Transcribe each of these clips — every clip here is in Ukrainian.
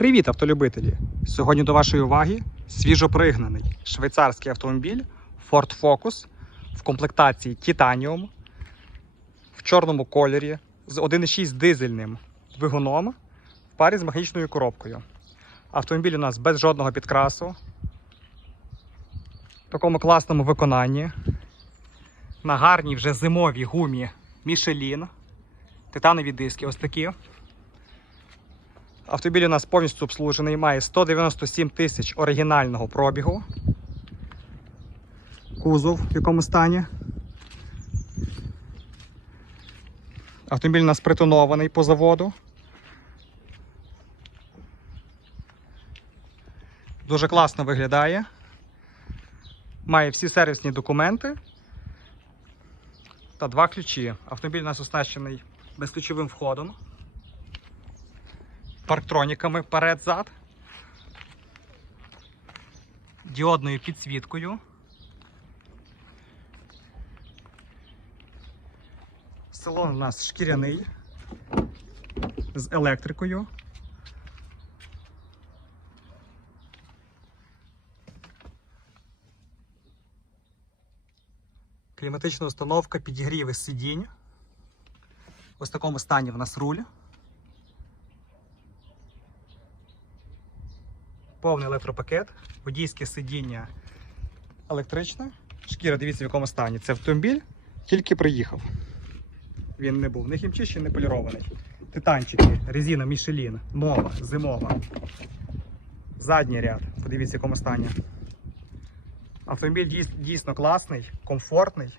Привіт, автолюбителі! Сьогодні до вашої уваги свіжопригнаний швейцарський автомобіль Ford Focus в комплектації Titanium в чорному кольорі з 1,6 дизельним двигуном в парі з магічною коробкою. Автомобіль у нас без жодного підкрасу, в такому класному виконанні, на гарній вже зимовій гумі Michelin, титанові диски ось такі. Автомобіль у нас повністю обслужений, має 197 тисяч оригінального пробігу. Кузов в якому стані. Автомобіль у нас притонований по заводу. Дуже класно виглядає. Має всі сервісні документи та два ключі. Автомобіль у нас оснащений безключовим входом парктроніками перед-зад, діодною підсвіткою. Салон у нас шкіряний з електрикою. Кліматична установка, підігріви сидінь. Ось в такому стані в нас руль. Повний електропакет, водійське сидіння електричне. Шкіра, дивіться в якому стані. Це автомобіль, тільки приїхав. Він не був не хімчищений, не полірований. Титанчики, резина Michelin, нова, зимова. Задній ряд, подивіться, в якому стані. Автомобіль дійсно класний, комфортний.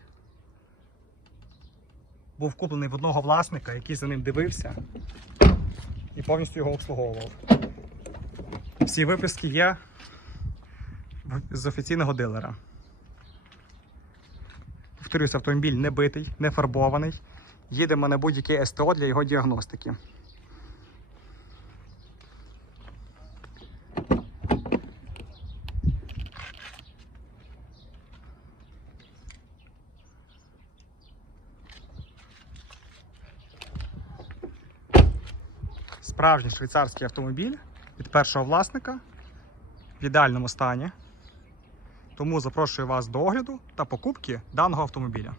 Був куплений в одного власника, який за ним дивився і повністю його обслуговував. Всі виписки є з офіційного дилера. Повторюсь, автомобіль не битий, не фарбований. Їдемо на будь-яке СТО для його діагностики. Справжній швейцарський автомобіль від першого власника в ідеальному стані. Тому запрошую вас до огляду та покупки даного автомобіля.